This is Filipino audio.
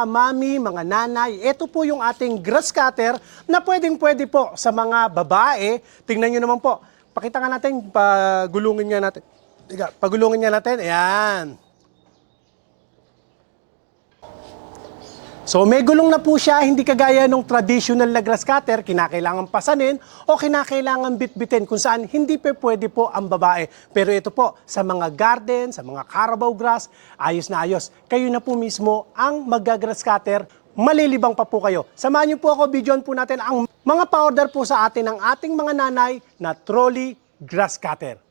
mga mami, mga nanay, ito po yung ating grass cutter na pwedeng-pwede po sa mga babae. Tingnan nyo naman po. Pakita nga natin, pagulungin nga natin. Pagulungin nga natin, ayan. So may gulong na po siya, hindi kagaya ng traditional na grass cutter, kinakailangan pasanin o kinakailangan bitbitin kung saan hindi pa pwede po ang babae. Pero ito po, sa mga garden, sa mga Carabao grass, ayos na ayos. Kayo na po mismo ang mag-grass cutter, malilibang pa po kayo. Samahan niyo po ako, videoan po natin ang mga pa-order po sa atin ng ating mga nanay na trolley grass cutter.